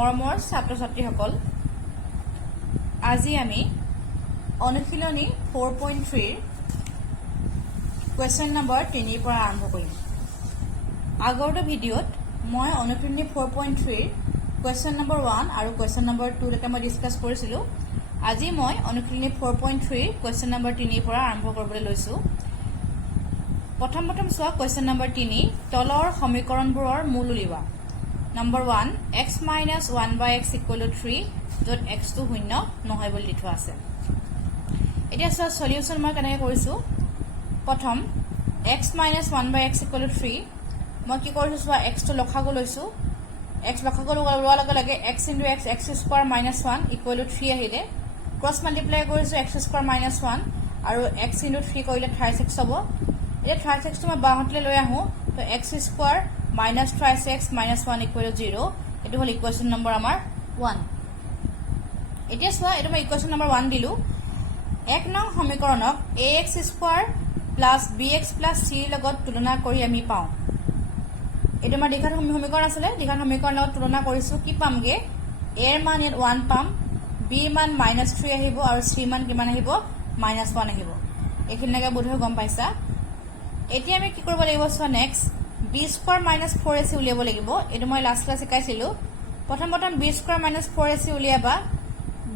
মৰমৰ ছাত্ৰ ছাত্ৰীসকল আজি আমি অনুশীলনী 4.3 কোৱেশ্চন নম্বৰ 3 পৰা আৰম্ভ কৰিম আগৰটো ভিডিঅ'ত মই অনুশীলনী 4.3 কোৱেশ্চন নম্বৰ 1 আৰু কোৱেশ্চন নম্বৰ 2 লৈকে মই ডিসকাস কৰিছিলো আজি মই অনুশীলনী 4.3 কোৱেশ্চন নম্বৰ 3 পৰা আৰম্ভ কৰিবলৈ লৈছো প্ৰথম চোৱা কোৱেশ্চন নম্বৰ 3 তলৰ সমীকৰণবোৰৰ মূল উলিওৱা Number 1, x minus 1 by x equal to 3, যত x to শূন্য নহয় বুলি লিখা আছে। এতিয়া সব সলিউশন মই কেনে কৰিছো প্ৰথম x minus 1 by x equal to 3 মই কি কৰিছো সব x to লখাগু লৈছো x লখাগু লোৱাৰ লগে লগে x into x x square minus 1 equal to 3 আহিলে ক্ৰস মাল্টিপ্লাই কৰিছো x square minus 1 আৰু x into 3 কৰিলে 36 হ'ব এতিয়া 36 টো মই বাহতলে লৈ আহো তো x square minus 3x minus 1 equal to 0 এটো হল ইকুয়েশন নম্বৰ আমাৰ 1 এতিয়া সোয়া এটো মই ইকুয়েশন নম্বৰ 1 দিলু এক নং সমীকৰণক ax square plus bx plus c লগত তুলনা কৰি আমি পাও এটো আমাৰ দ্বিঘাত সমীকৰণ আছে দ্বিঘাত সমীকৰণ লগত তুলনা কৰিছো কি পামগে a এৰ মান 1 পাম b মান -3 আহিব আৰু c মান কিমান আহিব -1 আহিব এখিনলৈকে বোধহয় গম পাইছা এতিয়া আমি কি কৰিব লাগিব সোয়া next b square minus 4ac উলিয়াব লাগিব এটো মই লাস্ট ক্লাস শিকাইছিলো প্ৰথম b square minus 4ac উলিয়াবা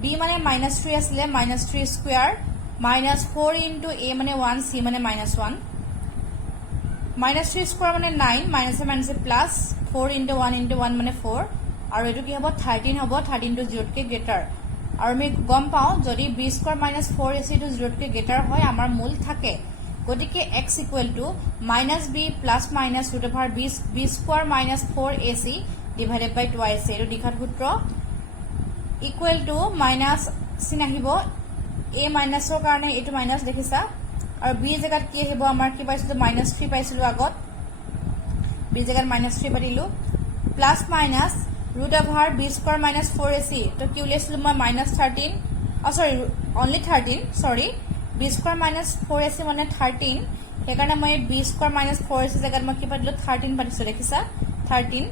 b মানে -3 আছিল -3 স্কয়াৰ -4 into a মানে 1 c মানে -1 -3 স্কয়াৰ মানে 9 minus প্লাস 4 into 1 into 1 মানে 4 আৰু এটো কি হ'ব 13 হ'ব 13 to 0 কে গ্ৰেটাৰ আৰু আমি গম পাও যদি b square minus 4ac to 0 K greater হয় আমাৰ মূল থাকে গতিকে x equal to -b plus minus root over b square minus 4ac divided by twice এটো দ্বিঘাত সূত্র equal to minus চিন আহিব a minus ৰ কাৰণে এটো মাইনাস দেখিছা আৰু b জায়গাত কি আহিব আমাৰ কি পাইছিলো -3 পাইছিলো আগত b জায়গাত -3 পাতিলো plus minus root over b square minus 4ac তো কি উলিয়াইছিলো মই -13 sorry only 13 sorry b square minus 4ac মানে 13 সেইকাৰণে মই b square minus 4ac জায়গাত মই কি পাতিলো 13 পাতিছো দেখিছা 13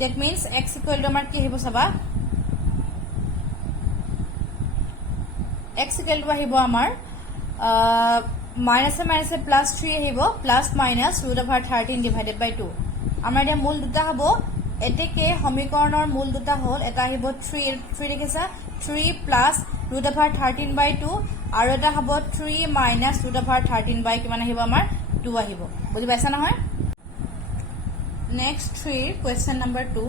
that means x equal to আমাৰ কি আহিব চাবা x equal to আহিব আমাৰ minus plus 3 আহিব plus minus root over 13 divided by 2 আমাৰ এটা মূল দুটা হ'ব এতেকে সমীকৰণৰ মূল দুটা হ'ল এটা আহিব 3 দেখিছা 3 plus root over 13 by 2 আৰু এটা হ'ব 3 minus root over 13 by কিমান আহিব আমাৰ 2 আহিব বুজি পাইছা নহয় next 3 question number 2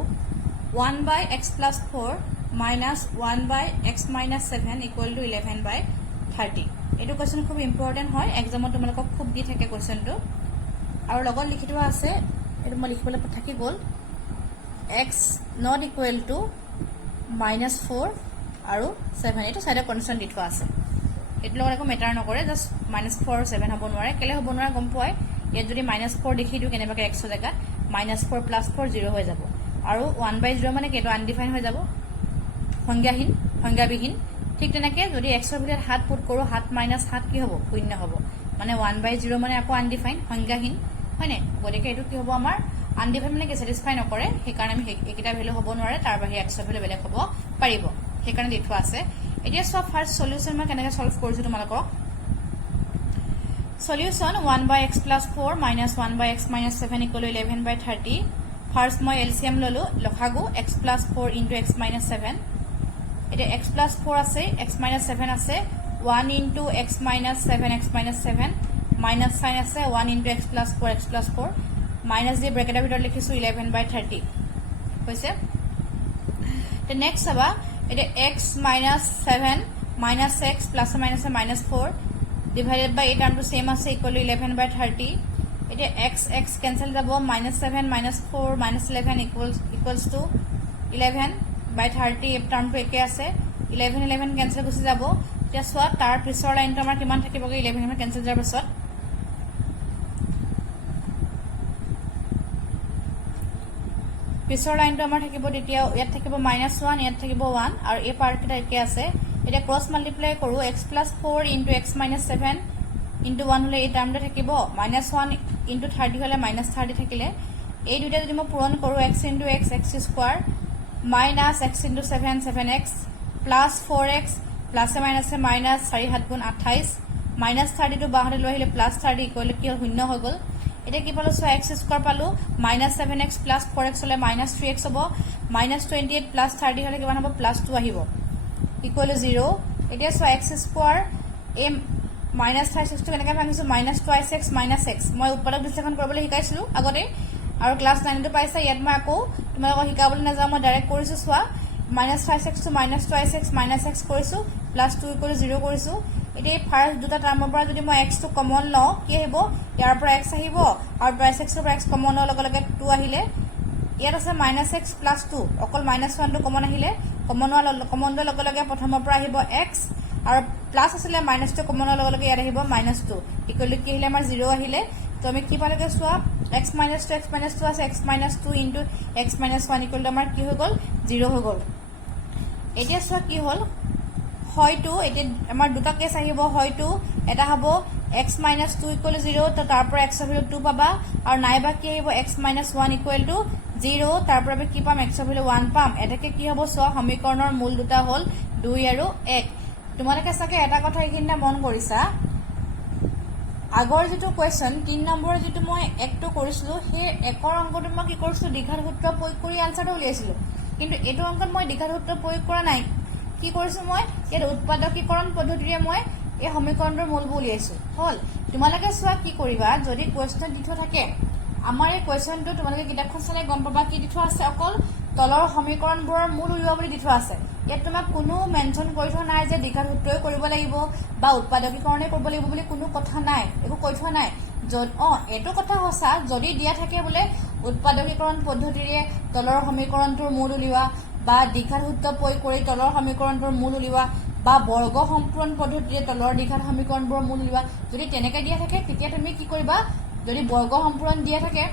1 by x plus 4 minus 1 by x minus 7 equal to 11 by 30 এটো কোৱেশ্চন খুব ইম্পৰ্টেন্ট হয় এক্সামত তোমালোকক খুব দি থাকে কোৱেশ্চনটো আৰু লগত লিখি থোৱা আছে এটো মই লিখিবলৈ থাকি গল x not equal to -4 আৰু 7 এটো সাইডে কনস্ট্যান্ট দি থোৱা আছে এটো লগত একো মেটাৰ নকৰে জাস্ট -4 7 হ'ব নোৱাৰে কেলে হ'ব নোৱাৰে গম পোৱাই ইয়াত যদি -4 দেখি দিও কেনেবাকে x জায়গাত -4 plus 4 0 হৈ যাব আৰু 1/0 মানে কেটো আনডিফাইন হৈ যাব সংজ্ঞাবিহীন ঠিক তেনেকে যদি x ৰ ভিতৰত হাত পুট কৰো হাত -7 কি হ'ব শূন্য হ'ব মানে 1/0 মানে আকৌ আনডিফাইন সংজ্ঞাহীন হয়নে গতিকে এটো কি হ'ব আমাৰ আনডিফাইন মানে কি স্যাটিসফাই নকৰে সেইকাৰণে আমি একিটা ভ্যালু হ'ব নোৱাৰে তাৰ বাহিৰে x ৰ ভ্যালু বেলেগ হ'ব পাৰিব সেইকাৰণে দি থোৱা আছে এতিয়া সব ফাৰ্স্ট সলিউশন মই কেনেকৈ সলভ কৰিছো তোমালোকক solution 1 by x plus 4 minus 1 by x minus 7 equal to 11 by 30 first মই এলসিএম ললো লখাগু x plus 4 into x minus 7 এটা x plus 4 আছে x minus 7 আছে 1 into x minus 7 x minus 7 minus sign আছে 1 into x plus 4 x plus 4 minus দি ব্ৰ্যাকেটেৰ ভিতৰত লিখিছো 11 by 30 হৈছে তে নেক্সট সবা এটা x minus 7 minus x plus or minus minus 4 divided by 8 term to same as equal to 11 by 30 এটা x cancel যাব -7 -4 -11 equals to 11 by 30 এই টার্ম টো একে আছে 11 cancel গুছি যাব এতিয়া সোয়া তাৰ পিছৰ লাইনটো আমাৰ কিমান থাকিবগে 11 cancel যাৰ পিছত পিছৰ লাইনটো আমাৰ থাকিব তেতিয়া ইয়াত থাকিব -1 ইয়াত থাকিব 1 আৰু এই পাৰ্টটা একে আছে এটা ক্ৰস মাল্টিপ্লাই কৰো x plus 4 into x minus 7 into 1 হলে এই টার্মটা থাকিব -1 into 30 হলে -30 থাকিলে এই দুইটা যদি মই পূৰণ কৰো x into x x square minus x into 7 7x plus 4x প্লাছে মাইনাছে মাইনাছ 4 7 গুণ 28 মাইনাছ 30 টো বাহিৰতে লৈ আহিলে প্লাছ 30 ইকুৱেল কি হ'ল শূন্য হৈ গ'ল এতিয়া কি পালো চোৱা এক্স স্কোৱাৰ পালো মাইনাছ 7x প্লাছ 4x হলে মাইনাছ 3x হ'ব মাইনাছ 28 প্লাছ 30 হলে কিমান হ'ব প্লাছ 2 আহিব ইকুৱেল 0 এতিয়া চোৱা এক্স স্কোৱাৰ এম মাইনাছ 36 টো কেনেকৈ ভাঙিছো মাইনাছ 2x মাইনাছ x মই উৎপাদক বিশ্লেষণ কৰিবলৈ শিকাইছিলো আগতে আৰু ক্লাছ 9 টো পাইছা ইয়াত মই আকৌ তোমালোকক শিকাবলৈ নাযাওঁ মই ডাইৰেক্ট কৰিছো চোৱা মাইনাছ 5x টো মাইনাছ 2x মাইনাছ x কৰিছো প্লাছ 2 ইকুৱেল 0 কৰিছো এতিয়া এই ফাৰ্ষ্ট দুটা টাৰ্মৰ পৰা যদি মই x টো কমন লওঁ কি আহিব ইয়াৰ পৰা x আহিব আৰু প্লাছ x ৰ পৰা x কমন হোৱাৰ লগে লগে 2 আহিলে ইয়াত আছে মাইনাছ x প্লাছ 2 অকল মাইনাছ 1 টো কমন আহিলে কমন হোৱাৰ লগে লগে প্ৰথমৰ পৰা আহিব x আৰু প্লাছ আছিলে মাইনাছ 2 কমন হোৱাৰ লগে লগে ইয়াত আহিব মাইনাছ 2 ইকুৱেল কি আহিলে আমাৰ 0 আহিলে তো আমি কি পালেগে চোৱা x minus 2 আছে x minus 2 into x minus 1 equal to আমাৰ কি হৈ গ'ল 0 হৈ গ'ল এতিয়া চোৱা কি হ'ল হয়তো এতিয়া আমাৰ দুটা কেছ আহিব হয়তো এটা হ'ব x minus 2 equal to 0 তো তাৰ পৰা x of 2 পাবা আৰু নাইবা কি আহিব x minus 1 equal to 0 তাৰ পৰা কি পাম x of 1 পাম এটাকে কি হ'ব চোৱা সমীকৰণৰ মূল দুটা হ'ল 2 আৰু 1 তোমালোকে চাগে এটা কথা এইখিনিতে মন কৰিছা আগৰ যেটো কোৱেশ্চন 3 নম্বৰ যেটো মই একটো কৰিছিলো হে একৰ অংকটো মই কি কৰিছিলো দীঘল সূত্ৰ প্ৰয়োগ কৰি আনসাৰটো উলিয়াইছিলো কিন্তু এটো অংকত মই দীঘল সূত্ৰ প্ৰয়োগ কৰা নাই কি কৰিছো মই ইয়াত উৎপাদকীকৰণ পদ্ধতিৰে মই এই সমীকৰণৰ মূলবোৰ উলিয়াইছো হল তোমালোকে চোৱা কি কৰিবা যদি কোৱেশ্চন দি থোৱা থাকে আমাৰ এই কোৱেশ্চনটো তোমালোকে কিতাপখন চালে গম পাবা কি দি থোৱা আছে অকল তলৰ সমীকৰণবোৰৰ মূল উলিওৱা বুলি দি থোৱা আছে ইয়াত তোমাক কোনো মেনশন কৰি থোৱা নাই যে দীঘল সূত্ৰই কৰিব লাগিব বা উৎপাদকীকৰণে কৰিব লাগিব বুলি কোনো কথা নাই একো কৈ থোৱা নাই এটো কথা হসা যদি দিয়া থাকে বোলে উৎপাদকীকৰণ পদ্ধতিৰে তলৰ সমীকৰণটোৰ মূল উলিওৱা বা দীঘল সূত্ৰ প্ৰয়োগ কৰি তলৰ সমীকৰণটোৰ মূল উলিওৱা বা বৰ্গ সম্পূৰণ পদ্ধতিৰে তলৰ দীঘল সমীকৰণবোৰৰ মূল উলিওৱা যদি তেনেকৈ দিয়া থাকে তেতিয়া তুমি কি কৰিবা যদি বৰ্গ সম্পূৰণ দিয়া থাকে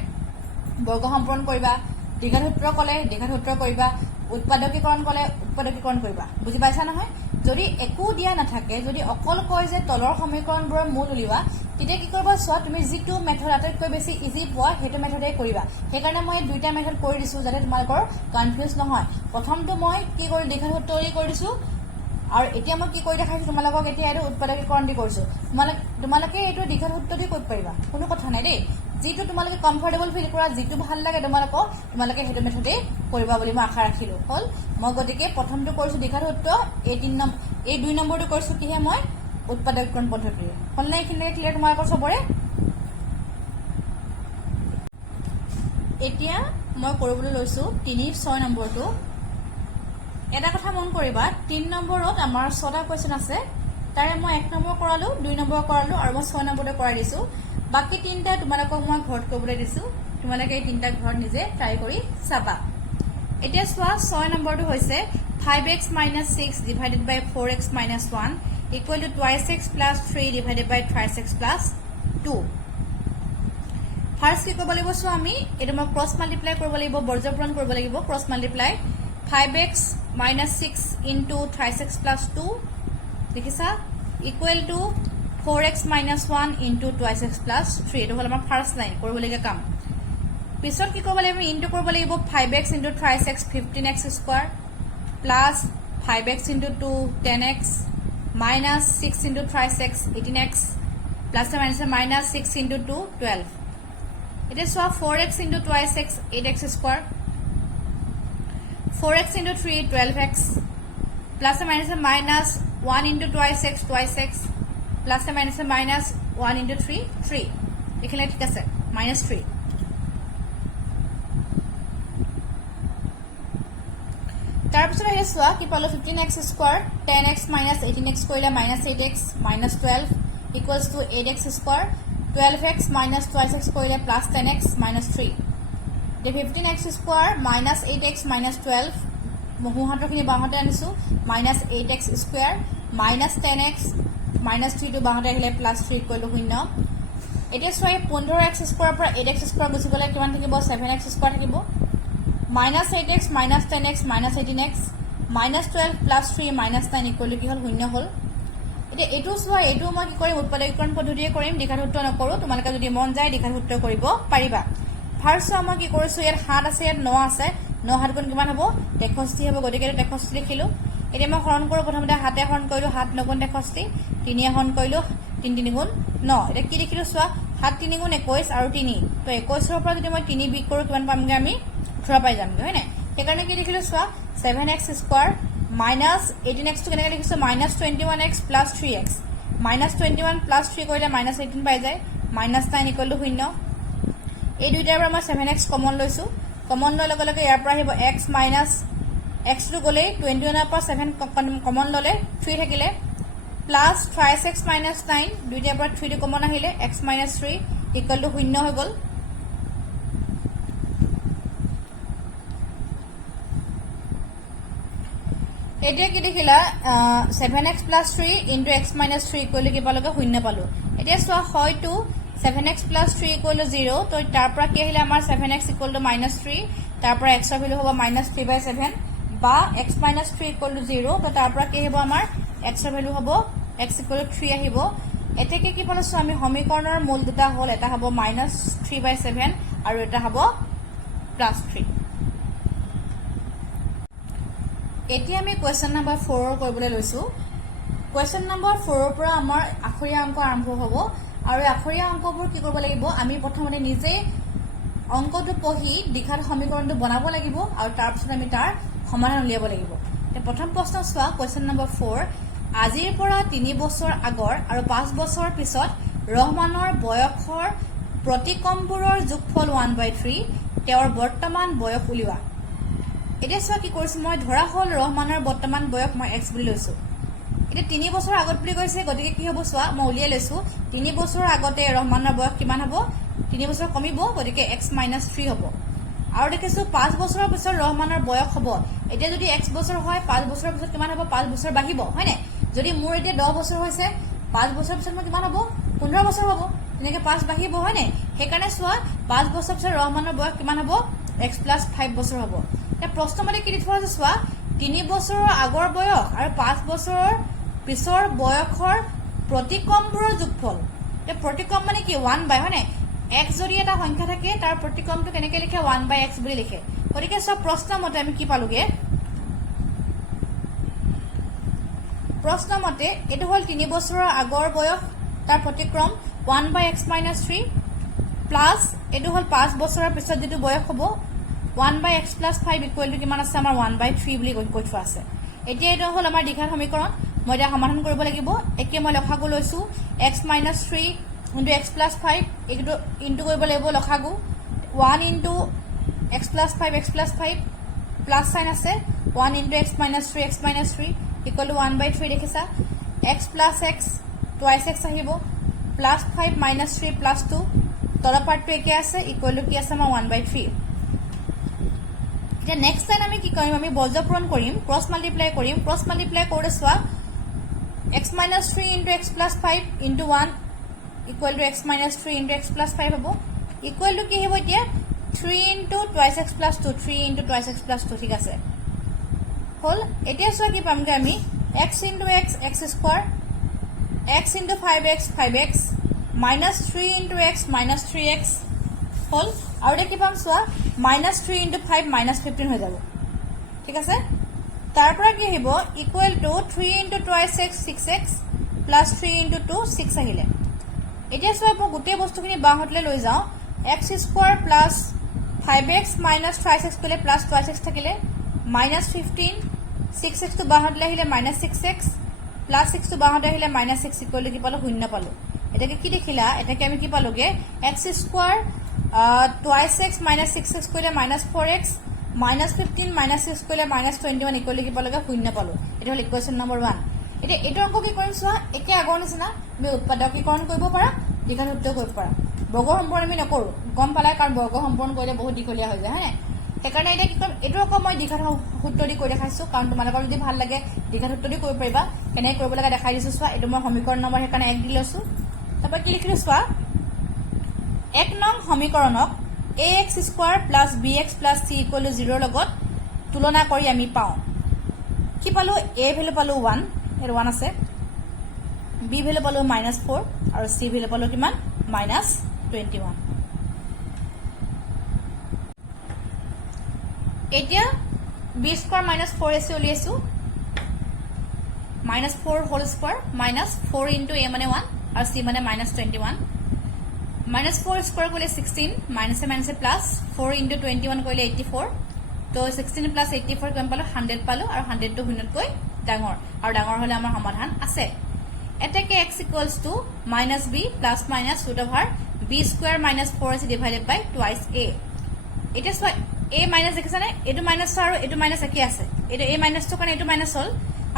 বৰ্গ সম্পূৰণ কৰিবা দীঘল সূত্ৰ কলে দীঘল সূত্ৰ কৰিবা উৎপাদকীকৰণ কলে উৎপাদকীকৰণ কৰিবা বুজি পাইছা নহয় যদি একো দিয়া নাথাকে যদি অকল কয় যে তলৰ সমীকৰণবোৰৰ মূল উলিওৱা তেতিয়া কি কৰিবা চোৱা তুমি যিটো মেথড আটাইতকৈ বেছি ইজি পোৱা সেইটো মেথডে কৰিবা সেইকাৰণে মই দুইটা মেথড কৰি দিছো যাতে তোমালোকৰ কনফিউজ নহয় প্ৰথমটো মই কি কৰি দীঘল সূত্ৰ কৰি দিছো আৰু এতিয়া মই কি কৰি দেখাইছো তোমালোকক এতিয়া এটো উৎপাদকীকৰণ দি কৰিছো তোমালোকে এটো দীঘল সূত্ৰ দি কৰিব পাৰিবা কোনো কথা নাই দেই যেটো তোমালোকে কমফৰ্টেবল ফিল কৰা যেটো ভাল লাগে তোমালোকে হেতু মেথডে কৰিবা বুলি মই আশা ৰাখিলো হল মই গতিকে প্ৰথমটো কৰিছো দীঘল সূত্ৰ এই 2 নম্বৰটো কৰিছো কিহে মই উৎপাদকীকৰণ পদ্ধতিৰে হল নাই এইখিনি ক্লিয়াৰ তোমালোকৰ সবৰে এতিয়া মই কৰিবলৈ লৈছো 3 6 নম্বৰটো এটা কথা মন কৰিবা 3 নম্বৰত আমাৰ 6টা কোৱেশ্চন আছে তাৰে মই 1 নম্বৰ কৰালো 2 নম্বৰ কৰালো আৰু মই 6 নম্বৰতে কৰাই দিছো বাকি 3টা তোমালোকক মই ঘৰত কৰিবলৈ দিছো তোমালোকে এই 3টা ঘৰত নিজে ট্ৰাই কৰি চাবা এতিয়া চোৱা 6 নম্বৰটো হৈছে 5x - 6 divided by 4x - 1 equal to 2x plus 3 divided by 3x plus 2 first কি কৰিব লাগিব চোৱা আমি এটা মই ক্ৰস মাল্টিপ্লাই কৰিব লাগিব বৰ্গপূৰণ কৰিব লাগিব cross multiply 5x - 6 into 3x plus 2 দেখিছা equal to 4x - 1 into 2x plus 3 এটো হল আমাৰ ফাৰ্স্ট লাইন কৰিবলগীয়া কাম পিছত কি কৰিব লাগিব ইনটু কৰিব লাগিব 5x into 3x 15x square plus 5x into 2 10x minus 6 into 3x 18x plus minus 6 into 2 12 it is so 4x into 2x 8x square 4x into 3 12x plus minus 1 into 2x 2x plus minus 1 into 3 3 এখানে ঠিক আছে minus 3 তাৰপিছত এই সোয়া কি পালো 15x square 10x minus 18x কৰিলে minus 8x minus 12 equals to 8x square 12x minus 12x কৰিলে plus 10x minus 3 the 15x square minus 8x minus 12 মহুহাটৰখিনি বাহতে আনিছো minus 8x square minus 10x minus 3 to বাহতে আহিলে plus 3 equal to 0 এতিয়া সোয়া 15x square পৰা 8x square গুছি গলে কিমান থাকিব 7x square থাকিব minus 8x minus 10x minus 18x minus 12 plus 3 minus 9 equal to কি হল 0 হল এতিয়া এটো সোয়া এটো মই কি কৰিম উৎপাদকীকৰণ পদ্ধতিৰে কৰিম দীঘল সূত্ৰ নকৰো তোমালোকে যদি মন যায় দীঘল সূত্ৰ কৰিব পাৰিবা ফাৰ্স্ট মই কি কৰিছো ইয়াত 7 আছে ইয়াত 9 আছে 9 7 গুণ কিমান হ'ব 63 হ'ব গতিকে 63 লিখিলো এতিয়া মই হৰণ কৰো প্ৰথমতে হাতে হৰণ কৰিলো 7 9 গুণ 63 3 হৰণ কৰিলো 3 3 গুণ 9 এতিয়া কি লিখিলো চোৱা 7 3 গুণ 21 আৰু 3 তো 21 ৰ পৰা যদি মই 3 বিক কৰো কিমান পামগে আমি 18 পাই যামগে হয় না সেইকাৰণে কি লিখিলো চোৱা 7x square minus 18x to কেনেকৈ লিখিছো minus 21x plus 3x minus 21 plus 3 কৰিলে minus 18 পাই যায় minus 9 equal to 0 এই দুইটাৰ পৰা মই 7x কমন লৈছো কমন লৈ লগে লগে ইয়াৰ পৰা আহিব x minus x to গলে 21 ৰ পৰা 7 কমন ললে 3 থাকিলে plus 5x minus 9 দুইটাৰ পৰা 3 টো কমন আহিলে x minus 3 equal to 0 হৈ গল এতিয়া কি দেখিলা 7x plus 3 into x minus 3 equal to কি পালোগে 0 পালো এতিয়া সোয়া হয়তো 7x plus 3 equal to 0 তো তাৰ পৰা কি আহিলে আমাৰ 7x equal to minus 3 তাৰ পৰা x ৰ ভ্যালু হ'ব minus 3/7 বা x minus 3 equal to 0 তো তাৰ পৰা কি হ'ব আমাৰ x ৰ ভ্যালু হ'ব x equal to 3 আহিব এতেকে কি পালো আমি সমীকৰণৰ মূল দুটা হল এটা হ'ব minus 3/7 আৰু এটা হ'ব plus 3 এতিয়া আমি কোৱেশ্চন নম্বৰ 4 কৰিবলৈ লৈছো কোৱেশ্চন নম্বৰ 4 পৰা আমাৰ আখৰীয়া অংক আৰম্ভ হ'ব আৰু আখৰীয়া অংকবোৰ কি কৰিব লাগিব আমি প্ৰথমতে নিজে অংকটো পঢ়ি দিখাত সমীকৰণটো বনাব লাগিব আৰু তাৰ পিছত আমি তাৰ সমাধান উলিয়াব লাগিব তে প্ৰথম প্ৰশ্ন চোৱা কোৱেশ্চন নম্বৰ 4 আজিৰ পৰা 3 বছৰ আগৰ আৰু 5 বছৰ পিছত ৰহমানৰ বয়সৰ প্ৰতিকম্বোৰৰ যোগফল 1/3 তেওঁৰ বৰ্তমান বয়স উলিওৱা এটা সোয়া কি কৰিছো মই ধৰা হল ৰহমানৰ বৰ্তমান বয়স মই x বুলি লৈছো এটা 3 বছৰ আগত বুলি কৈছে গতিকে কি হ'ব সোয়া মই উলিয়াই লৈছো 3 বছৰ আগতে ৰহমানৰ বয়স কিমান হ'ব 3 বছৰ কমিব গতিকে x - 3 হ'ব আৰু দেখিছো 5 বছৰৰ পিছত ৰহমানৰ বয়স হ'ব এটা যদি x বছৰ হয় 5 বছৰৰ পিছত কিমান হ'ব 5 বছৰ বাঢ়িব হয় না যদি মোৰ এতিয়া 10 বছৰ হৈছে 5 বছৰৰ পিছত মই কিমান হ'ব 15 বছৰ হ'ব এনেকৈ 5 বাঢ়িব হয় না সেইকাৰণে সোয়া 5 বছৰৰ পিছত ৰহমানৰ বয়স কিমান হ'ব x + 5 বছৰ হ'ব এটা প্ৰশ্ন মানে কি দিথোৱা আছে সোয়া 3 বছৰৰ আগৰ বয়স আৰু 5 বছৰৰ পিছৰ বয়সৰ প্ৰতিকম্বোৰৰ যোগফল এটা প্ৰতিকম মানে কি 1/, হয় না x যদি এটা সংখ্যা থাকে তাৰ প্ৰতিকমটো কেনেকৈ লিখে 1/x বুলি লিখে গতিকে সব প্ৰশ্ন মতে আমি কি পালোগে প্ৰশ্ন মতে এটো হল 3 বছৰৰ আগৰ বয়স তাৰ প্ৰতিক্ৰম 1/x - 3 প্লাস এটো হল 5 বছৰৰ পিছত যেটো বয়স হ'ব 1/x + 5 equal to কিমান আছে আমাৰ 1/3 বুলি কৈ থোৱা আছে এতিয়া এটো হল আমাৰ দিঘাত সমীকৰণ মই এটা সমাধান কৰিব লাগিব একে মই লখাগু লৈছো x - 3 into x + 5 এটো ইনটু কৰিব লাগিব লখাগু 1 into x + 5 x + 5 plus sign আছে 1 into x - 3 x - 3 equal to 1/3 দেখিছা x + x twice x আহিব plus 5 minus 3 plus 2 তলৰ পাৰ্টটো একে আছে equal to কি আছে আমাৰ 1/3 এতিয়া নেক্সট লাইন আমি কি কৰিম আমি বৰ্গপূৰণ কৰিম ক্ৰস মাল্টিপ্লাই কৰিম ক্ৰস মাল্টিপ্লাই কৰি সোৱা x - 3 into x + 5 into 1 equal to x - 3 into x + 5 হ'ব equal to কি হ'ব এতিয়া 3 into twice x plus 2 3 into twice x plus 2 ঠিক আছে হল এতিয়া সোৱা কি পামগে আমি x into x x square x into 5x 5x minus 3 into x minus 3x হল আৰু এটা কি পাম সোৱা minus 3 into 5 minus 15 হৈ যাব ঠিক আছে তাৰ পৰা কি হ'ব equal to 3 into twice x 6x plus 3 into 2 6 আহিলে এতিয়া সোৱা মই গোটেই বস্তুখিনি বাহতলে লৈ যাও x square plus 5x minus twice x কলে plus twice x থাকিলে minus 15 6x to বাহতলে আহিলে minus 6x plus 6 to বাহত আহিলে minus 6 equal to কি পালো 0 পালো এটাকে কি দেখিলা এটাকে আমি কি পালোগে x square twice x minus 6x কইলে minus 4x minus 15 minus 6 কইলে minus 21 equal to কি পালোগে 0 পালো এটা হল ইকুয়েশন নম্বৰ 1 এটা এটো অংক কি কৰিম সোৱা একে আগৰ নিচিনা আমি উৎপাদকীকৰণ কৰিব পাৰা দীঘল সূত্ৰ কৰিব পাৰা বৰ্গ সম্পূৰ্ণ আমি নকৰো গম পালাই কাৰণ বৰ্গ সম্পূৰ্ণ কৰিলে বহুত দীঘলীয়া হৈ যায় হয়নে সেইকাৰণে এটা কি কৰিম এটো অংক মই দীঘল সূত্ৰ দি কৰি দেখাইছো কাৰণ তোমালোকৰ যদি ভাল লাগে দীঘল সূত্ৰ দি কৰিব পাৰিবা কেনে কৰিব লাগে দেখাই দিছো সোৱা এটো মই সমীকৰণ নম্বৰ সেইকাৰণে 1 দি লৈছো তাৰপৰা কি লিখিলো সোৱা 1 নং সমীকৰণক ax square plus bx plus c equal to 0 লগত তুলনা কৰি আমি পাও কি পালো a ভ্যালু পালো 1 এৰ 1 আছে b ভ্যালু পালো -4 আৰু c ভ্যালু পালো কিমান -21 এতিয়া b স্কয়াৰ minus 4ac উলিয়াইছো -4 হোল স্কয়াৰ -4 into a মানে 1 আৰু c মানে -21 -4 স্কয়াৰ কৰিলে 16 minus a minus a plus 4 into 21 কৰিলে 84 তো 16 plus 84 কিমান পালো 100 পালো আৰু 100 টো শূন্যতকৈ ডাঙৰ আৰু ডাঙৰ হলে আমাৰ সমাধান আছে এটাকে x equals to -b plus minus root over b square minus 4ac divided by twice a এটা সো a minus দেখিছানে এটো মাইনাস আৰু এটো মাইনাস একে আছে এটা a minus টো কাৰণে এটো মাইনাস হল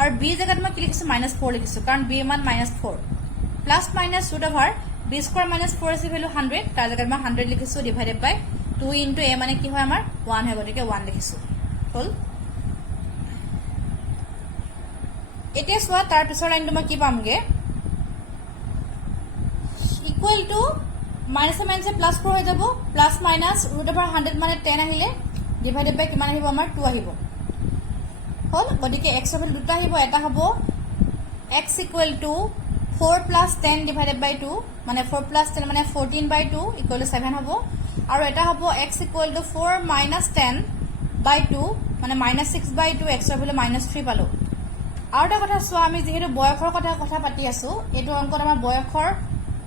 আৰু b জায়গাত মই কি লিখিছো -4 লিখিছো কাৰণ b মান -4 plus minus root over b square minus 4ac value 100 তাৰ জায়গাত মই 100 লিখিছো divided by 2 into a মানে কি হয় আমাৰ 1 হয় গতিকে 1 লিখিছো হল এতিয়া সোৱা তাৰ পিছৰ লাইনটো মই কি পামগে ইকুৱেল টু minus plus 4 হৈ যাব plus minus root over 100 মানে 10 আহিলে divided by কিমান আহিব আমাৰ 2 আহিব হল গতিকে x এর ভ্যালু দুটা আহিব এটা হ'ব x equal to 4 plus 10 divided by 2 মানে 4 plus 10 মানে 14 by 2 equal to 7 হ'ব আৰু এটা হ'ব x equal to 4 minus 10 by 2 মানে -6 by 2 x এর ভ্যালু -3 পালো আৰু এটা কথা সোৱা আমি যেহেতু বয়সৰ কথা পাতি আছো এটো অংকত আমাৰ বয়সৰ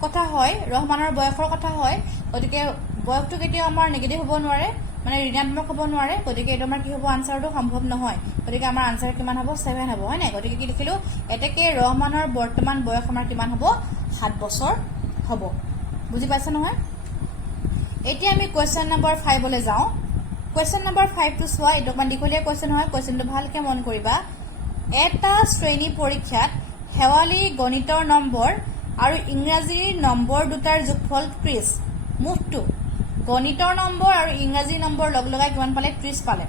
কথা হয় ৰহমানৰ বয়সৰ কথা হয় গতিকে বয়সটো কেতিয়া আমাৰ নেগেটিভ হ'ব নোৱাৰে মানে ঋণাত্মক হ'ব নোৱাৰে গতিকে এটো আমাৰ কি হ'ব আনসাৰটো সম্ভৱ নহয় গতিকে আমাৰ আনসাৰ কিমান হ'ব 7 হ'ব হয় না গতিকে কি লিখিলো এটাকে ৰহমানৰ বৰ্তমান বয়স আমাৰ কিমান হ'ব 7 বছৰ হ'ব বুজি পাইছা নহয় এতিয়া আমি কোৱেশ্চন নম্বৰ 5 লে যাও কোৱেশ্চন নম্বৰ 5 টো সোৱা এটো মান দীঘলীয়া কোৱেশ্চন হয় কোৱেশ্চনটো ভালকে মন কৰিবা এটা শ্ৰেণী পৰীক্ষাত হেৱালি গণিতৰ নম্বৰ আৰু ইংৰাজীৰ নম্বৰ দুটাৰ যোগফল 30 মুঠটো গণিতৰ নম্বৰ আৰু ইংৰাজীৰ নম্বৰ লগলগাই কিমান পালে 30 পালে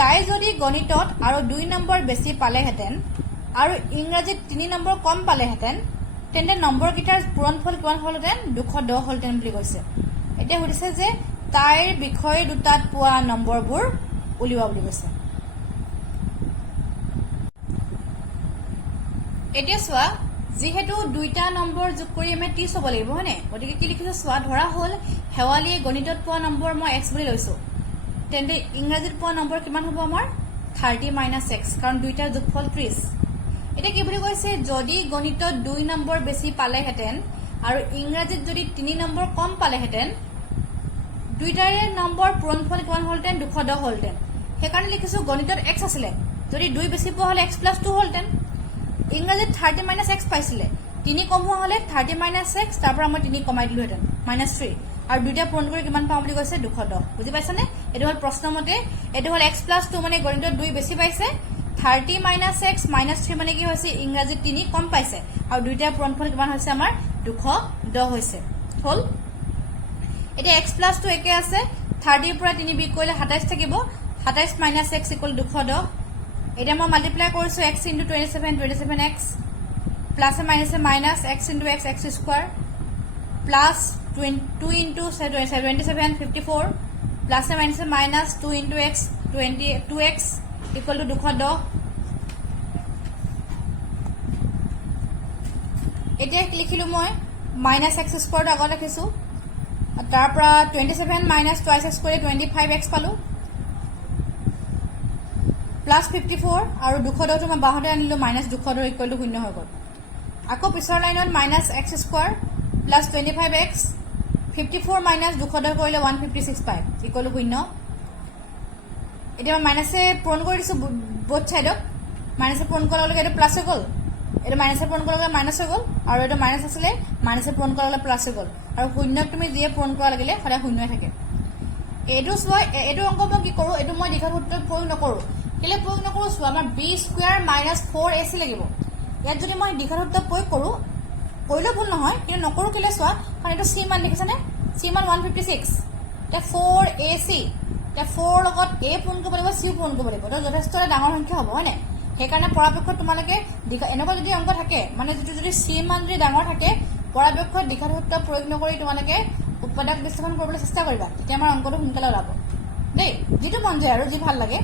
তাই যদি গণিতত আৰু 2 নম্বৰ বেছি পালেহেতেন আৰু ইংৰাজীত 3 নম্বৰ কম পালেহেতেন তেন্তে নম্বৰ কিটাৰ পূৰণফল কিমান হলহেতেন 210 হলহেতেন বুলি কৈছে এতিয়া সুধিছে যে তাইৰ বিষয় দুটাত পোৱা নম্বৰবোৰ উলিওৱা বুলি কৈছে এতিয়া সোৱা যেহেতু দুইটা নম্বৰ যোগ কৰি আমি 30 হ'ব লাগিব হয়নে গতিকে কি লিখিছো সোৱা ধৰা হল হেৱালিয়ে গণিতত পোৱা নম্বৰ মই x বুলি লৈছো তেন্তে ইংৰাজীত পোৱা নম্বৰ কিমান হ'ব আমাৰ 30 - x কাৰণ দুইটাৰ যোগফল 30 এটা কি বুলি কৈছে যদি গণিতত 2 নম্বৰ বেছি পালেহেতেন আৰু ইংৰাজীত যদি 3 নম্বৰ কম পালেহেতেন দুইটাৰে নম্বৰ পূৰণফল কিমান হলতেন 210 হলতেন হেকাৰণে লিখিছো গণিতত x আছিল যদি 2 বেছি পোৱা হলে x + 2 হলতেন ইংৰাজীত 30 - x পাইছিলে 3 কম হোৱা হলে 30 - x তাৰ পৰা মই 3 কমাই দিলো হেতেন -3 আৰু দুইটা পূৰণ কৰি কিমান পাম বুলি কৈছে 210 বুজি পাইছানে এটো হল প্ৰশ্ন মতে এটো হল x + 2 মানে গণিতত 2 বেছি পাইছে 30 - x -3 মানে কি হৈছে ইংৰাজীত 3 কম পাইছে আৰু দুইটা পূৰণফল কিমান হৈছে আমাৰ 210 হৈছে হল এটা x + 2 একে আছে 30 ৰ পৰা 3 বিয়োগ কৰিলে 27 থাকিব 27 - x = 210 এটা মই মাল্টিপ্লাই কৰিছো x * 27 27x plus minus minus x into x x square plus 2 into 27 54 plus minus minus 2 into x 22x equal to 210 এতিয়া লিখিলো মই minus x square আগত ৰাখিছো তাৰ পৰা 27 minus twice x কৰি 25x পালো plus 54 আৰু 210 টো মই বাহতে আনিলো minus 210 equal to 0 হৈ গল আকৌ পিছৰ লাইনত minus x square plus 25x 54 minus 210 কৰিলে 156 পাই equal to 0 এতিয়া মাইনাসে পূৰণ কৰি দিছো বোথ সাইডত মাইনাসে পূৰণ কৰাৰ লগে এটা প্লাস হৈ গল এটা মাইনাসে পূৰণ কৰাৰ লগে মাইনাস হৈ গল আৰু এটা মাইনাস আছিল মাইনাসে পূৰণ কৰাৰ লগে প্লাস হৈ গল আৰু 0 তুমি দিয়ে পূৰণ কৰা লাগিলে সদায় 0 হৈ থাকে এটো সোৱা এটো অংক মই কি কৰো এটো মই দীঘল সূত্ৰত প্ৰয়োগ নকৰো কেলে প্ৰয়োগ নকৰো সোৱা আমাৰ b স্কয়াৰ - 4ac লাগিব ইয়াত যদি মই দীঘল সূত্ৰ প্ৰয়োগ কৰো কইলো ভুল নহয় কিন্তু নকৰো কেলে সোৱা কাৰণ এটো c মান দেখিছানে c মান 156 তে 4ac তে 4 লগত a পূৰণ কৰিব লাগিব c পূৰণ কৰিব লাগিব তো যথেষ্ট ডাঙৰ সংখ্যা হ'ব হয়নে হেকাৰণে পৰাপক্ষত তোমালোকে এনেকুৱা যদি অংক থাকে মানে যদি c মান যদি ডাঙৰ থাকে পৰাপক্ষত দীঘল সূত্ৰ প্ৰয়োগ নকৰি তোমালোকে উৎপাদক বিশ্লেষণ কৰিবলৈ চেষ্টা কৰিবা তেতিয়া আমাৰ অংকটো সোনকালে ওলাব দেই যেটো মন যায় আৰু যি ভাল লাগে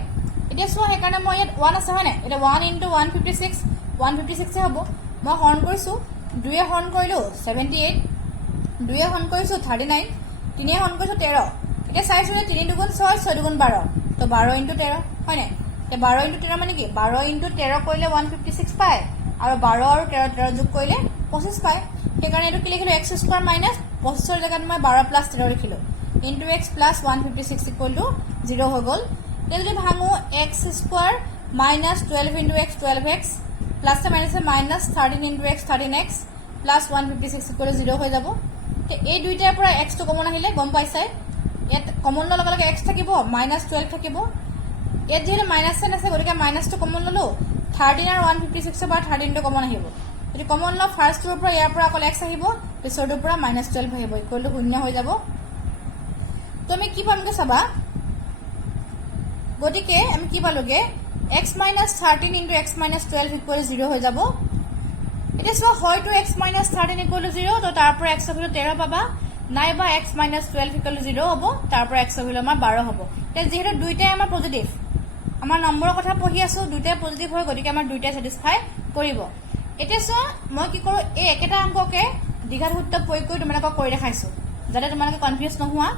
এতিয়া সোৱা হেকাৰণে মই ইয়াত 1 আছে হয়নে এটা 1 into 156 156 হ'ব মই হৰণ কৰিছো 2 এ হৰণ কৰিলো 78 2 এ হৰণ কৰিছো 39 3 এ হৰণ কৰিছো 13 এতিয়া চাইছো যে 3 দুগুণ 6 6 দুগুণ 12 তো 12 × 13 হয় নাই 12 × 13 মানে কি 12 × 13 কৰিলে 156 পায় আৰু 12 আৰু 13 যোগ কৰিলে 25 পায় সেইকাৰণে এটো কি লিখিলো x² - 25 ৰ জায়গাত মই 12 + 13 লিখিলো into x plus 156 equal to 0 হৈ গল এতিয়া যদি ভাঙো x² - 12 into x 12x plus or minus minus 13 into x 13x plus 156 equal to 0 হৈ যাব তে এই দুইটাৰ পৰা x টো কমন আহিলে গম পাইছাই ইয়াত কমন ললে লগে x থাকিব -12 থাকিব ইয়াত যেহেতু মাইনাস সাইন আছে গতিকে মাইনাস টো কমন ললো 13 আৰু 156 পৰা 13 টো কমন আহিব যদি কমন ল ফাৰ্ষ্টৰ পৰা ইয়াৰ পৰা অকল x আহিব পিছৰটোৰ পৰা -12 আহিব ইকুৱেল টু 0 হৈ যাব তুমি কি পামগে চাবা গতিকে আমি কি পালোগে x - 13 into x - 12 equal to 0 হৈ যাব এটা সব হয়তো x - 13 equal to 0 তো তাৰ পৰা x ৰ ভ্যালু 13 পাবা নাইবা x - 12 equal to 0 হ'ব তাৰ পৰা x ৰ ভ্যালু আমাৰ 12 হ'ব তে যেহেতু দুইটাই আমাৰ পজিটিভ আমাৰ নম্বৰৰ কথা পঢ়ি আছো দুইটাই পজিটিভ হয় গতিকে আমাৰ দুইটাই স্যাটিসফাই কৰিব এটা সব মই কি কৰো এই একেটা অংককে দ্বিঘাত সূত্ৰ প্ৰয়োগ কৰি তোমালোকক কৰি দেখাইছো যাতে তোমালোকে কনফিউজ নোহোৱা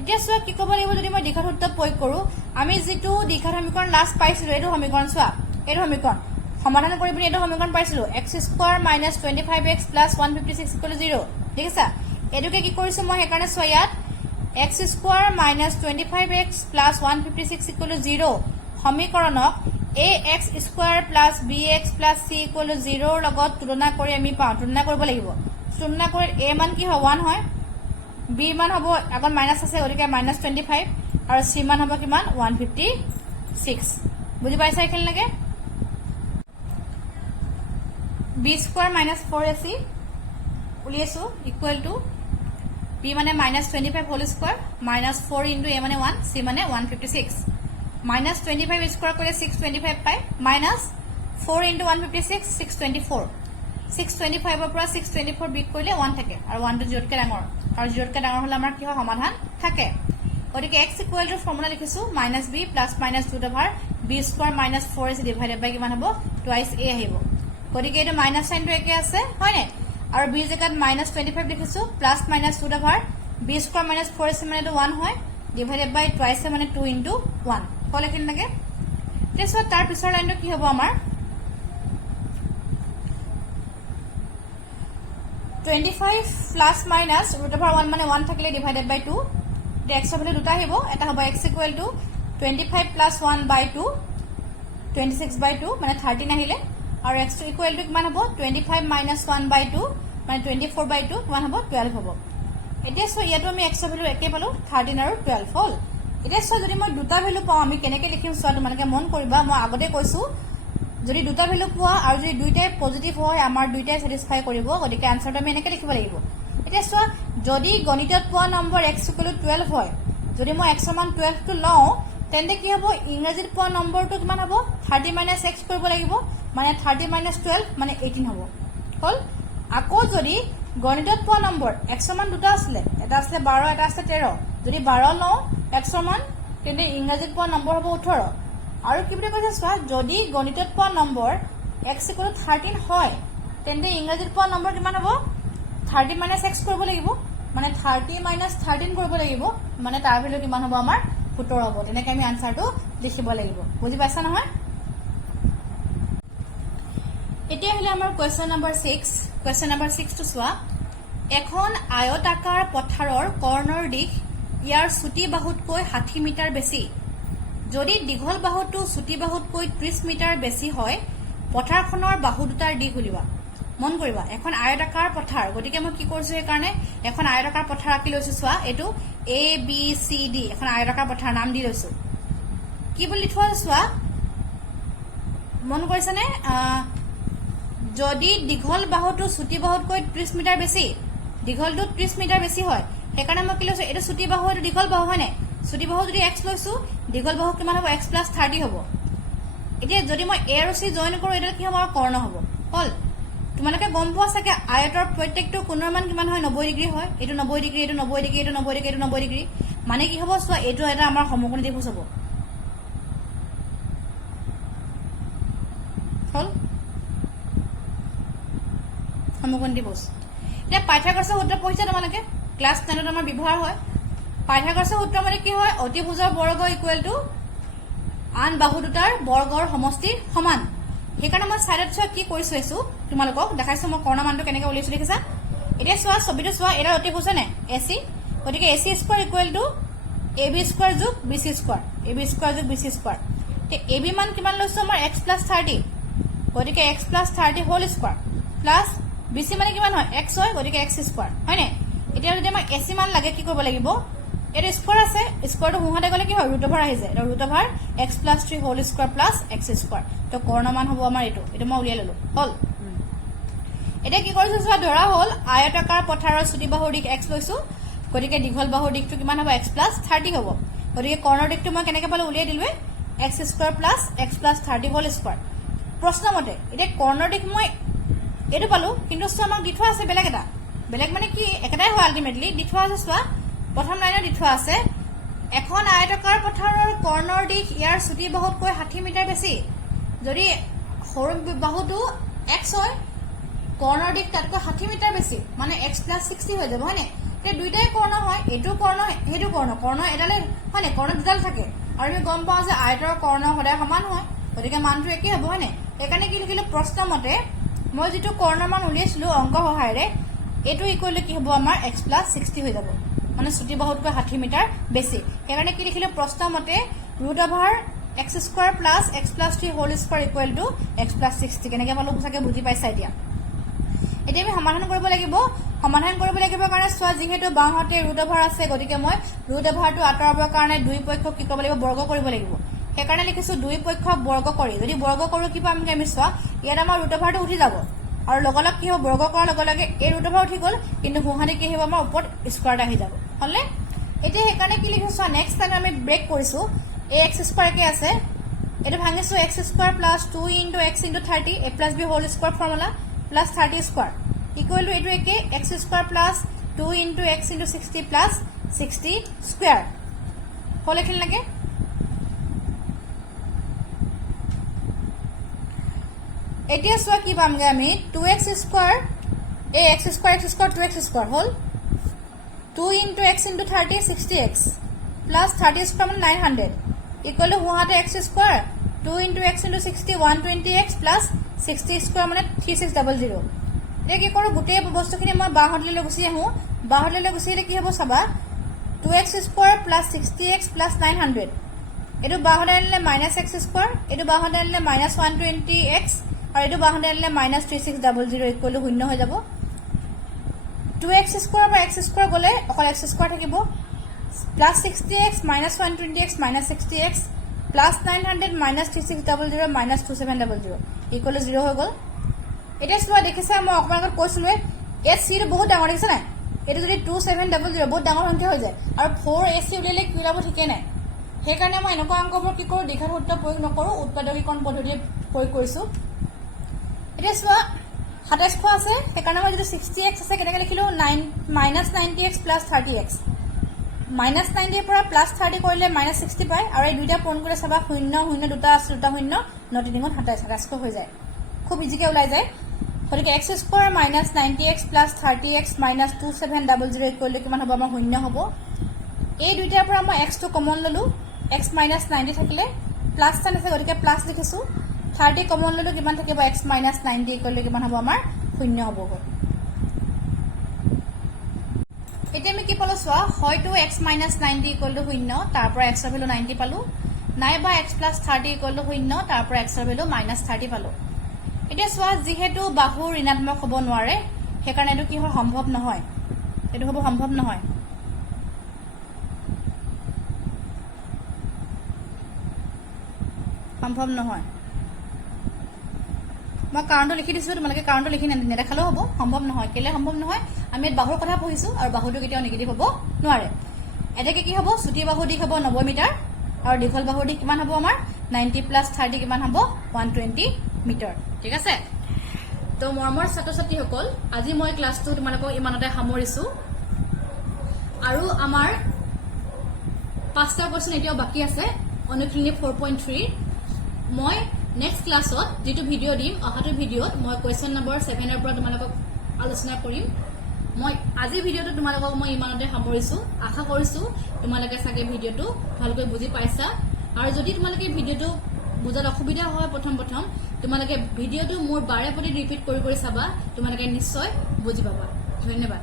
এতিয়া সব কি ক'ব লাগিব যদি মই দ্বিঘাত সূত্ৰ প্ৰয়োগ কৰো আমি যেটো দ্বিঘাত সমীকৰণ লাষ্ট পাইছিলো এটো সমীকৰণ সোৱা এটো সমীকৰণ সমাধান কৰি পিনি এটো সমীকৰণ পাইছিলো x² - 25x + 156 = 0 ঠিক আছে এটোকে কি কৰিছো মই হেকাৰণে সোৱা ইয়াত x² - 25x + 156 = 0 সমীকৰণক ax² + bx + c = 0 ৰ লগত তুলনা কৰি আমি পাওঁ তুলনা কৰিব লাগিব তুলনা কৰি a মান কি হয় 1 হয় b মান হ'ব আগত মাইনাস আছে গতিকে -25 আৰু c মান হ'ব কিমান 156 বুজি পাইছা এখান লাগে b² - 4ac উলিয়াছো equal to b মানে -25 হোল স্কয়াৰ -4 * a মানে 1 c মানে 156 -25 স্কয়াৰ কৰিলে 625 পায় -4 * 156 624 625 ৰ পৰা 624 বিক কৰিলে 1 থাকে আৰু 1 টো 0 কে ডাঙৰ আৰু 0 কে ডাঙৰ হলে আমাৰ কি হয় সমাধান থাকে গতিকে x ইকুৱেল টু ফৰ্মুলা লিখিছো -b plus -2 b² - 4ac divided by কিমান হ'ব টুৱাইস a আহিব গতিকে এটো মাইনাস সাইনটো একে আছে হয় নে আৰু b জায়গাত -25 লিখিছো প্লাস -2 b² - 4ac মানে 1 হয় ডিভাইডেড বাই টুৱাইস মানে 2 * 1 হল এখান লাগে তেছত তাৰ পিছৰ লাইনটো কি হ'ব আমাৰ 25 প্লাস মাইনাস √1 মানে 1 থাকিলে ডিভাইডেড বাই 2 x ৰ ভ্যালু দুটা আহিব এটা হ'ব x ইকুৱেল টু 25 প্লাস 1 বাই 2 26 বাই 2 মানে 13 আহিলে আৰু x ইকুৱেল টু কিমান হ'ব 25 মাইনাস 1 বাই 2 মানে 24 বাই 2 কিমান হ'ব 12 হ'ব এতিয়া সো ইয়াতো আমি x ৰ ভ্যালু একে পালো 13 আৰু 12 হল এতিয়া সো যদি মই দুটা ভ্যালু পাও আমি কেনেকে লিখিম সো তোমালোকে মন কৰিবা মই আগতে কৈছো যদি দুটা ভ্যালু পোৱা আৰু যদি দুইটাই পজিটিভ হয় আমাৰ দুইটাই স্যাটিসফাই কৰিব গতিকে আনসাৰটো আমি এনেকে লিখিব লাগিব এতিয়া সো যদি গণিতত পোৱা নম্বৰ x = 12 হয় যদি মই x ৰ মান 12 টো লও তেন্তে কি হ'ব ইংৰাজীত পোৱা নম্বৰটো কিমান হ'ব 30 - x কৰিব লাগিব মানে 30 - 12 মানে 18 হ'ব হল আকৌ যদি গণিতত পোৱা নম্বৰ x ৰ মান দুটা আছিল এটা আছিল 12 এটা আছিল 13 যদি 12 লও x ৰ মান তেন্তে ইংৰাজীত পোৱা নম্বৰ হ'ব 18 আৰু কি বুলি কৈছে চোৱা যদি গণিতত পোৱা নম্বৰ x = 13 হয় তেন্তে ইংৰাজীত পোৱা নম্বৰ কিমান হ'ব 30 - x কৰিব লাগিব মানে 30 - 13 কৰিব লাগিব মানে তাৰ ভ্যালু কিমান হ'ব আমাৰ 17 হ'ব তেনেকৈ আমি আনসাৰটো লিখিব লাগিব বুজি পাইছা নহয় এতিয়া হলে আমাৰ কোৱেশ্চন নম্বৰ 6 কোৱেশ্চন নম্বৰ 6 টো চোৱা এখন আয়তাকাৰ পথাৰৰ কৰ্ণৰ দিশ ইয়াৰ চুটি বাহুতকৈ 60 মিটাৰ বেছি যদি দীঘল বাহুটো চুটি বাহুতকৈ 30 মিটাৰ বেছি হয় পথাৰখনৰ বাহু দুটাৰ দিশ উলিওৱা মন কৰিবা এখন আয়তাকাৰ পথাৰ গতিকে মই কি কৰিছো এই কাৰণে এখন আয়তাকাৰ পথাৰ আঁকি লৈছো চোৱা এটো a b c d এখন আয়তাকাৰ পথাৰ নাম দি লৈছো কি বুলি থোৱা চোৱা মন কৰিছে নে যদি দীঘল বাহুটো চুটি বাহুতকৈ 30 মিটাৰ বেছি দীঘলটো 30 মিটাৰ বেছি হয় সেইকাৰণে মই কি লৈছো এটো চুটি বাহু এটো দীঘল বাহু হয় নে চুটি বাহু যদি x লৈছো দীঘল বাহু কিমান হ'ব x + 30 হ'ব এতিয়া যদি মই a আৰু c জয়েন কৰো এটা কি হ'ব আমাৰ কৰ্ণ হ'ব হল তোমালোকে গম পোৱা চাগে আয়তৰ প্ৰত্যেকটো কোণৰ মান কিমান হয় 90 ডিগ্ৰী হয় এটো 90 ডিগ্ৰী এটো 90 ডিগ্ৰী এটো 90 ডিগ্ৰী এটো 90 ডিগ্ৰী মানে কি হ'ব চোৱা এটো এটা আমাৰ সমকোণী ত্ৰিভুজ হ'ব হল সমকোণী ত্ৰিভুজ এতিয়া পাইথাগোৰাছৰ সূত্ৰ পঢ়িছা তোমালোকে ক্লাস 10 ত আমাৰ ব্যৱহাৰ হয় পাইথাগোৰাছৰ সূত্ৰ মানে কি হয় অতিভুজৰ বৰ্গ ইকুৱেল টু আন বাহু দুটাৰ বৰ্গৰ সমষ্টিৰ সমান সেইকাৰণে মই সাইডত চোৱা কি কৰিছো এছো তোমালোকক দেখাইছো মই কৰ্ণৰ মানটো কেনেকৈ উলিয়াইছো দেখিছা এতিয়া চোৱা ছবিটো চোৱা এটা অতি হৈছে নে এসি গতিকে AC square equal to AB square যোগ বিসি স্কয়াৰ এবি স্কয়াৰ যোগ বিসি স্কয়াৰ তে এবি মান কিমান লৈছো আমাৰ x + 30 গতিকে x + 30 whole square plus BC মানে কিমান হয় x হয় গতিকে x স্কয়াৰ হয়নে এতিয়া যদি আমাৰ এসি মান লাগে কি কৰিব লাগিব এৰ স্কয়াৰ আছে স্কয়াৰটো হুহাতে গলে কি হয় ৰুট ওভাৰ আহি যায় root over x + 3 whole square plus x square তো কৰ্ণৰ মান হ'ব আমাৰ এটো মই উলিয়াই ললো হল এতিয়া কি কৰিছো চোৱা ধৰা হল আয়তাকাৰ পথাৰৰ ছুটি বাহুৰ দিক x লৈছো গতিকে দীঘল বাহুৰ দিকটো কিমান হ'ব x + 30 হ'ব গতিকে কৰ্ণৰ দিকটো মই কেনেকৈ পালো উলিয়াই দিলো x square plus x + 30 whole square প্ৰশ্ন মতে এতিয়া কৰ্ণৰ দিক মই এটো পালো কিন্তু চোৱা আমাক দি থোৱা আছে বেলেগ মানে কি একেটাই হয় আলটিমেটলি দি থোৱা আছে চোৱা প্ৰথম লাইনত দি থোৱা আছে এখন আয়তাকাৰ পথাৰৰ কৰ্ণৰ দিক ইয়াৰ ছুটি বাহুতকৈ 60 মিটাৰ বেছি যদি সৰু বাহুটো x হয় কৰ্ণৰ দিক তাতকৈ 60 মিটাৰ বেছি মানে x + 60 হৈ যাব হয়নে তে দুইটাই কৰ্ণ হয় এটো কৰ্ণ হেটো কৰ্ণ এডালে হয়নে কৰ্ণ দুডাল থাকে আৰু আমি গম পাওঁ যে আয়তৰ কৰ্ণ সদায় সমান হয় গতিকে মানটো একেই হ'ব হয়নে একাৰণে কি লিখিলো প্ৰশ্ন মতে মই যেটো কৰ্ণৰ মান উলিয়াইছিলো অংক সহায়ৰে এটো ইকুৱেল কি হ'ব আমাৰ x + 60 হৈ যাব মানে ছুটি বাহুতকৈ 60 মিটাৰ বেছি সেইকাৰণে কি লিখিলো প্ৰশ্ন মতে root over x square plus x + 3 whole square equal to x + 60 কেনেকৈ পালো বুজাকে বুজি পাইছা এতিয়া আমি সমাধান কৰিব লাগিব কাৰণে চোৱা যিহেতু বাহতে ৰুট ওভাৰ আছে গতিকে মই ৰুট ওভাৰটো আঁতৰাবৰ কাৰণে দুই পক্ষক কি কৰিব লাগিব বৰ্গ কৰিব লাগিব সেইকাৰণে লিখিছো দুই পক্ষক বৰ্গ কৰি যদি বৰ্গ কৰো কি পাম আমি চোৱা ইয়াত আমাৰ ৰুট ওভাৰটো উঠি যাব আৰু লগলগ কি হ'ব বৰ্গ কৰাৰ লগলগে এই ৰুট ওভাৰ উঠি গল কিন্তু হুহাতে কি হ'ব আমাৰ ওপৰত স্কয়াৰ আহি যাব হলে এতিয়া সেইকাৰণে কি লিখিছো নেক্সট টাইম আমি ব্ৰেক কৰিছো ax স্কয়াৰ কে আছে এটো ভাঙিছো x square plus 2 * x * 30 a + b whole square formula plus 30 square equal to এটো একে x square plus 2 * x * 60 plus 60 square হলে কি লাগে এতিয়া চোৱা কি পামগে আমি 2x square x square 2x square হল 2 * x * 30 60x প্লাস 30 স্কয়াৰ মানে 900 ইকুৱেল টু হুহাতে x square 2 * x * 60 120x plus 60 square মানে 3600 এতিয়া কি কৰো গোটেই বস্তুখিনি মই বাহতলৈ লৈ গুছি আহো বাহতলৈ গুছি আহিলে কি হ'ব চাবা 2x square plus 60x plus 900 এটো বাহত আনিলে -x স্কয়াৰ এটো বাহত আনিলে -120x আৰু এটো বাহত আনিলে -3600 ইকুৱেল টু 0 হৈ যাব 2x স্কয়াৰ বা x স্কয়াৰ গলে অকল x স্কয়াৰ থাকিব plus 60x -120x -60x plus 900 -3600 -2700 equal to 0 হৈ গল এটা চোৱা দেখিছা মই অকমান আগত কৈছিলো এচ সি বহুত ডাঙৰ দেখিছা নাই এটো যদি 2700 বহুত ডাঙৰ সংখ্যা হৈ যায় আৰু 4ac উলিয়ালে কি ওলাব ঠিকে নাই সেইকাৰণে মই এনেকুৱা অংকবোৰ কি কৰো দীঘল সূত্ৰ প্ৰয়োগ নকৰো উৎপাদকীকৰণ পদ্ধতি প্ৰয়োগ কৰিছো এটা চোৱা 27 আছে সেইকাৰণে মই যদি 60x আছে কেনেকৈ লিখিলো -90x + 30x -90 ৰ পৰা +30 কৰিলে -60 পায় আৰু এই দুইটা পূৰণ কৰিলে চাবা 0 0 দুটা আছে দুটা 0 9 3 27 হৈ যায় খুব ইজিকে ওলাই যায় গতিকে x square -90x + 30x -2700 equal to কিমান হ'ব আমাৰ 0 হ'ব এই দুইটাৰ পৰা মই x টো কমন ললো x -90 থাকিলে প্লাস সাইন আছে গতিকে প্লাস লিখিছো 30 কমন ললো কিমান থাকিব x -90 ইকুৱেল টু কিমান হ'ব আমাৰ 0 হ'ব এতিয়া আমি কি পালো চোৱা হয়তো x -90 ইকুৱেল টু 0 তাৰ পৰা x ৰ ভ্যালু 90 পালো নাইবা x + 30 ইকুৱেল টু 0 তাৰ পৰা x ৰ ভ্যালু -30 পালো এতিয়া চোৱা যিহেতু বাহু ঋণাত্মক হ'ব নোৱাৰে সেইকাৰণে এটো কি হয় সম্ভৱ নহয় এটো হ'ব সম্ভৱ নহয় মই কাৰণটো লিখি দিছো তোমালোকে কাৰণটো লিখি নেদেখালেও হ'ব সম্ভৱ নহয় কেলে সম্ভৱ নহয় আমি বাহুৰ কথা পঢ়িছো আৰু বাহুটো কেতিয়াও নিগেটিভ হ'ব নোৱাৰে এটাকে কি হ'ব ছুটি বাহু দিক হ'ব 90 মিটাৰ আৰু দীঘল বাহুৰ দিক কিমান হ'ব আমাৰ 90 + 30 কিমান হ'ব 120 মিটাৰ ঠিক আছে তো মৰমৰ ছাত্ৰ-ছাত্ৰীসকল আজি মই ক্লাছটো তোমালোকক ইমানতে সামৰিছো আৰু আমাৰ 5টা কোৱেশ্চন এতিয়াও বাকি আছে অনুশীলনী 4.3 মই নেক্সট ক্লাছত যেটো ভিডিও দিম অহাটো ভিডিওত মই কোৱেশ্চন নম্বৰ 7 ৰ পৰা তোমালোকক আলোচনা কৰিম মই আজি ভিডিওটো তোমালোকক মই ইমানতে সামৰিছো আশা কৰিছো তোমালোকে সাগে ভিডিওটো ভালকৈ বুজি পাইছা আৰু যদি তোমালোকে ভিডিঅ'টো বুজাত অসুবিধা হয় প্ৰথম তোমালোকে ভিডিঅ'টো মোৰ বাৰে প্ৰতি ৰিপিট কৰি চাবা তোমালোকে নিশ্চয় বুজি পাবা ধন্যবাদ